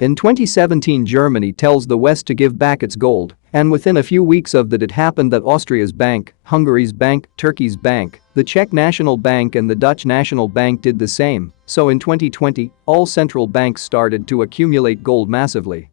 In 2017, Germany tells the West to give back its gold, and within a few weeks of that it happened that Austria's bank, Hungary's bank, Turkey's bank, the Czech National Bank and the Dutch National Bank did the same, so in 2020, all central banks started to accumulate gold massively.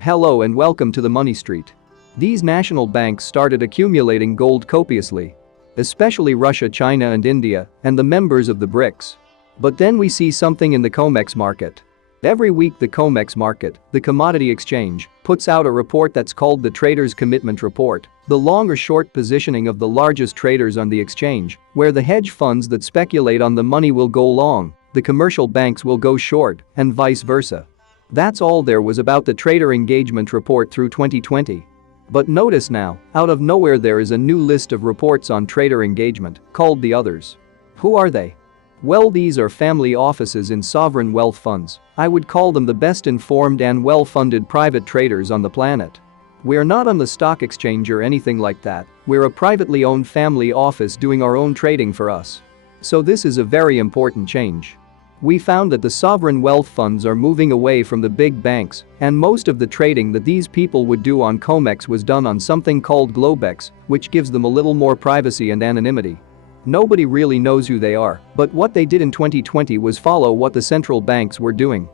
Hello and welcome to the Money Street. These national banks started accumulating gold copiously. Especially Russia, China and India, and the members of the BRICS. But then we see something in the COMEX market. Every week the COMEX market, the commodity exchange, puts out a report that's called the Traders Commitment Report, the long or short positioning of the largest traders on the exchange, where the hedge funds that speculate on the money will go long, the commercial banks will go short, and vice versa. That's all there was about the Trader Engagement Report through 2020. But notice now, out of nowhere there is a new list of reports on trader engagement, called the Others. Who are they? Well, these are family offices in sovereign wealth funds. I would call them the best informed and well-funded private traders on the planet. We're not on the stock exchange or anything like that, we're a privately owned family office doing our own trading for us. So this is a very important change. We found that the sovereign wealth funds are moving away from the big banks, and most of the trading that these people would do on COMEX was done on something called Globex, which gives them a little more privacy and anonymity. Nobody really knows who they are, but what they did in 2020 was follow what the central banks were doing.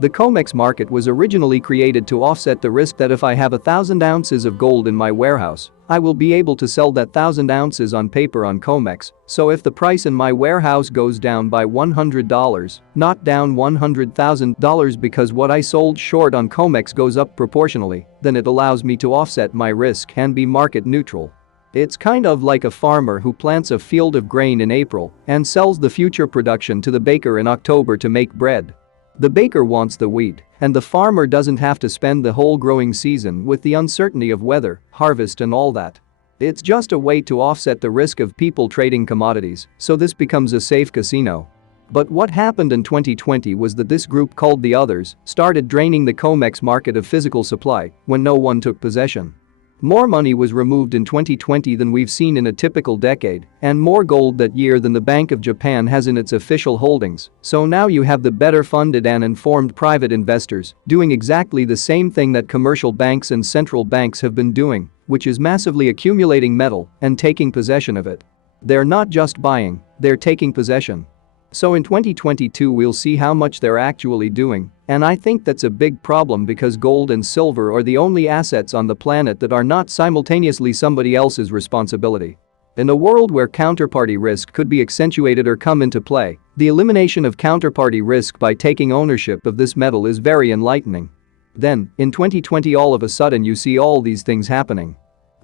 The COMEX market was originally created to offset the risk that if I have 1,000 ounces of gold in my warehouse, I will be able to sell that 1,000 ounces on paper on COMEX, so if the price in my warehouse goes down by $100, not down $100,000 because what I sold short on COMEX goes up proportionally, then it allows me to offset my risk and be market neutral. It's kind of like a farmer who plants a field of grain in April and sells the future production to the baker in October to make bread. The baker wants the wheat, and the farmer doesn't have to spend the whole growing season with the uncertainty of weather, harvest and all that. It's just a way to offset the risk of people trading commodities, so this becomes a safe casino. But what happened in 2020 was that this group called the Others started draining the COMEX market of physical supply when no one took possession. More money was removed in 2020 than we've seen in a typical decade, and more gold that year than the Bank of Japan has in its official holdings, so now you have the better funded and informed private investors doing exactly the same thing that commercial banks and central banks have been doing, which is massively accumulating metal and taking possession of it. They're not just buying, they're taking possession. So in 2022 we'll see how much they're actually doing, and I think that's a big problem because gold and silver are the only assets on the planet that are not simultaneously somebody else's responsibility. In a world where counterparty risk could be accentuated or come into play, the elimination of counterparty risk by taking ownership of this metal is very enlightening. Then, in 2020 all of a sudden you see all these things happening.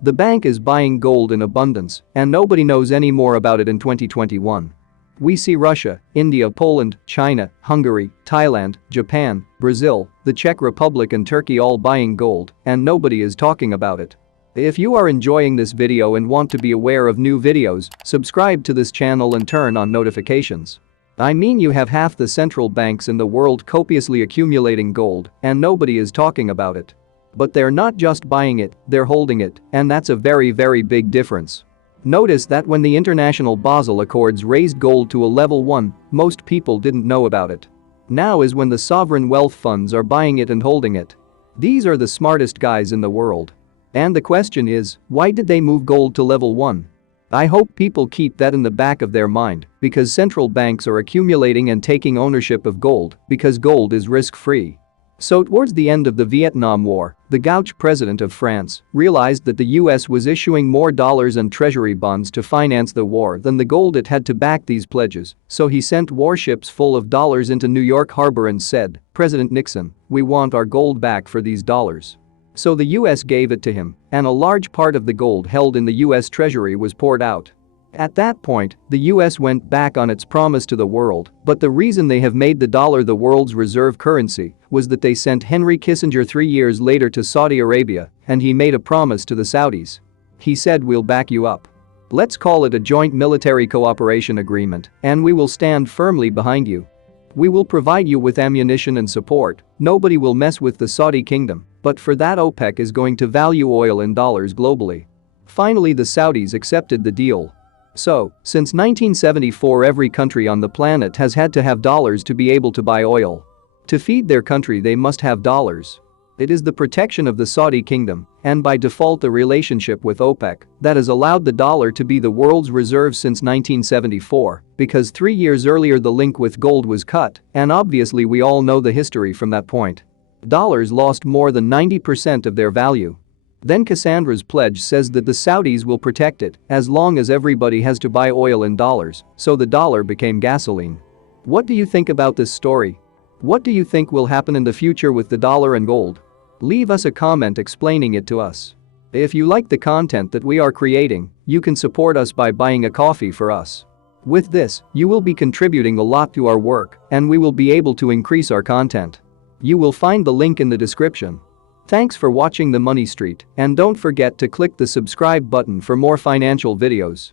The bank is buying gold in abundance, and nobody knows any more about it in 2021. We see Russia, India, Poland, China, Hungary, Thailand, Japan, Brazil, the Czech Republic and Turkey all buying gold, and nobody is talking about it. If you are enjoying this video and want to be aware of new videos, subscribe to this channel and turn on notifications. I mean, you have half the central banks in the world copiously accumulating gold, and nobody is talking about it. But they're not just buying it, they're holding it, and that's a very big difference. Notice that when the International Basel Accords raised gold to a level 1, most people didn't know about it. Now is when the sovereign wealth funds are buying it and holding it. These are the smartest guys in the world. And the question is, why did they move gold to level 1? I hope people keep that in the back of their mind, because central banks are accumulating and taking ownership of gold because gold is risk-free. So towards the end of the Vietnam War, the gauche president of France realized that the US was issuing more dollars and treasury bonds to finance the war than the gold it had to back these pledges, so he sent warships full of dollars into New York Harbor and said, "President Nixon, we want our gold back for these dollars." So the US gave it to him, and a large part of the gold held in the US Treasury was poured out. At that point, the US went back on its promise to the world, but the reason they have made the dollar the world's reserve currency was that they sent Henry Kissinger 3 years later to Saudi Arabia, and he made a promise to the Saudis. He said, "We'll back you up. Let's call it a joint military cooperation agreement, and we will stand firmly behind you. We will provide you with ammunition and support, nobody will mess with the Saudi kingdom, but for that OPEC is going to value oil in dollars globally." Finally, the Saudis accepted the deal. So, since 1974 every country on the planet has had to have dollars to be able to buy oil. To feed their country they must have dollars. It is the protection of the Saudi kingdom, and by default the relationship with OPEC, that has allowed the dollar to be the world's reserve since 1974, because 3 years earlier the link with gold was cut, and obviously we all know the history from that point. Dollars lost more than 90% of their value. Then Cassandra's pledge says that the Saudis will protect it as long as everybody has to buy oil in dollars, so the dollar became gasoline. What do you think about this story? What do you think will happen in the future with the dollar and gold? Leave us a comment explaining it to us. If you like the content that we are creating, you can support us by buying a coffee for us. With this, you will be contributing a lot to our work, and we will be able to increase our content. You will find the link in the description. Thanks for watching The Money Street, and don't forget to click the subscribe button for more financial videos.